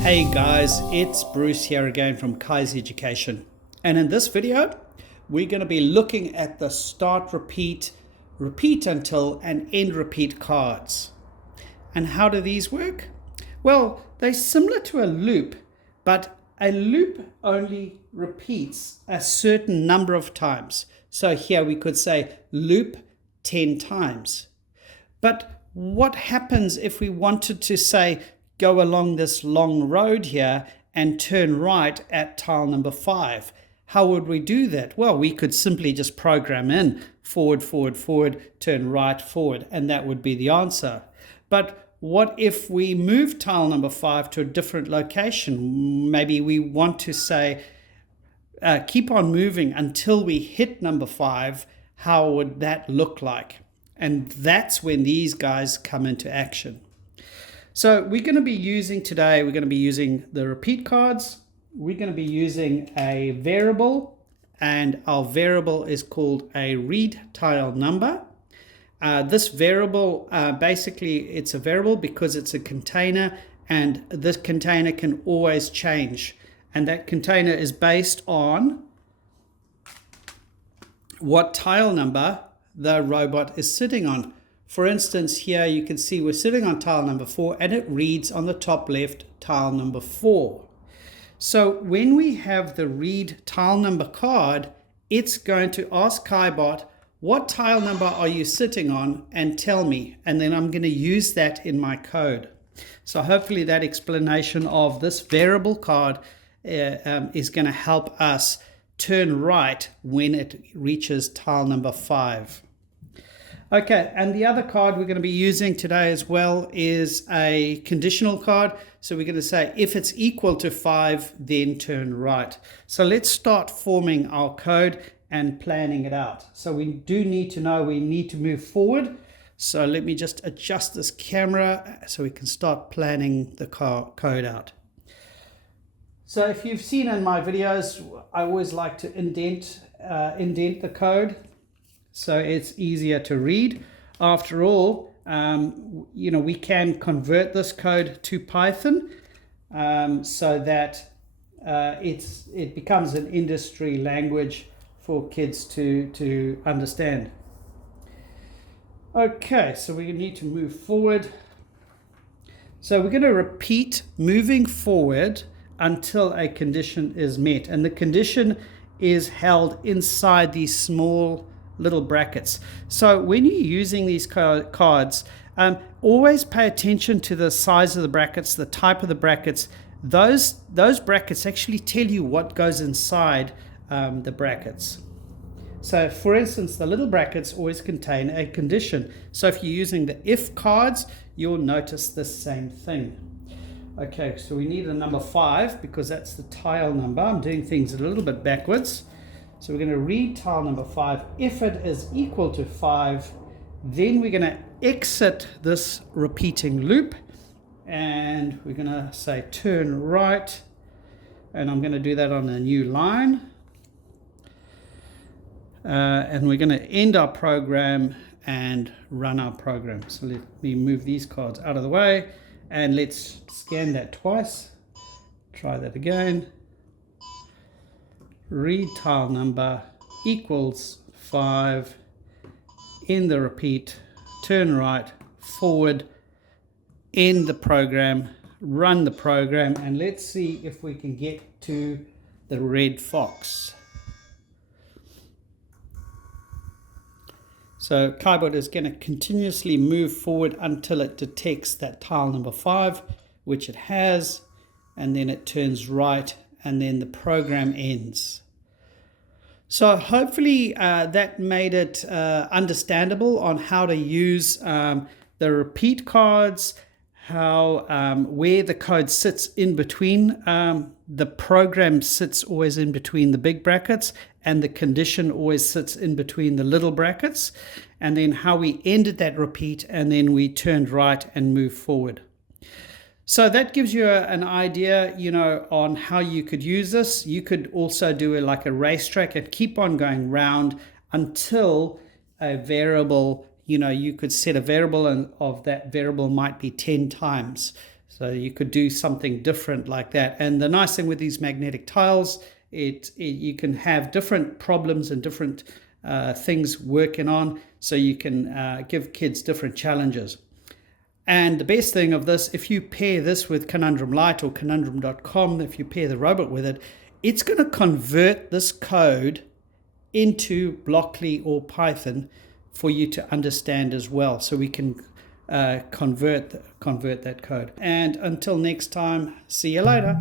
Hey guys, it's Bruce here again from Kai's Education. And in this video, we're going to be looking at the start repeat, repeat until, and end repeat cards. And how do these work? Well, they're similar to a loop, but a loop only repeats a certain number of times. So here we could say loop 10 times. But what happens if we wanted to say go along this long road here and turn right at tile number 5? How would we do that? Well, we could simply just program in forward, forward, forward, turn right, forward, and that would be the answer. But what if we move tile number 5 to a different location? Maybe we want to say keep on moving until we hit number 5. How would that look like? And that's when these guys come into action. So we're going to be using today, we're going to be using the repeat cards. We're going to be using a variable, and our variable is called a read tile number. This variable, basically it's a variable because it's a container, and this container can always change. And that container is based on what tile number the robot is sitting on. For instance, here you can see we're sitting on tile number 4 and it reads on the top left tile number 4. So when we have the read tile number card, it's going to ask KaiBot, what tile number are you sitting on, and tell me. And then I'm going to use that in my code. So hopefully that explanation of this variable card is going to help us turn right when it reaches tile number 5. Okay, and the other card we're going to be using today as well is a conditional card. So we're going to say if it's equal to 5, then turn right. So let's start forming our code and planning it out. So we do need to know we need to move forward. So let me just adjust this camera so we can start planning the code out. So if you've seen in my videos, I always like to indent the code, so it's easier to read. After all, we can convert this code to Python so that it becomes an industry language for kids to understand. Okay, so we need to move forward. So we're going to repeat moving forward until a condition is met. And the condition is held inside these small little brackets. So when you're using these cards, always pay attention to the size of the brackets, the type of the brackets. Those brackets actually tell you what goes inside the brackets. So for instance, the little brackets always contain a condition. So if you're using the if cards, you'll notice the same thing. Okay, so we need a number 5 because that's the tile number. I'm doing things a little bit backwards. So we're going to read tile number 5. If it is equal to 5, then we're going to exit this repeating loop. And we're going to say turn right. And I'm going to do that on a new line. And we're going to end our program and run our program. So let me move these cards out of the way. And let's scan that twice. Try that again. Read tile number equals 5. In the repeat, turn right, forward, end the program, run the program, and let's see if we can get to the red fox. So KaiBot is going to continuously move forward until it detects that tile number 5, which it has, and then it turns right, and then the program ends. So hopefully that made it understandable on how to use the repeat cards, where the code sits in between. The program sits always in between the big brackets, and the condition always sits in between the little brackets, and then how we ended that repeat, and then we turned right and moved forward. So that gives you an idea, on how you could use this. You could also do it like a racetrack and keep on going round until a variable, you could set a variable, and of that variable might be 10 times. So you could do something different like that. And the nice thing with these magnetic tiles, you can have different problems and different things working on, so you can give kids different challenges. And the best thing of this, if you pair this with Conundrum Lite or conundrum.com, if you pair the robot with it, it's going to convert this code into Blockly or Python for you to understand as well. So we can convert that code. And until next time, see you later.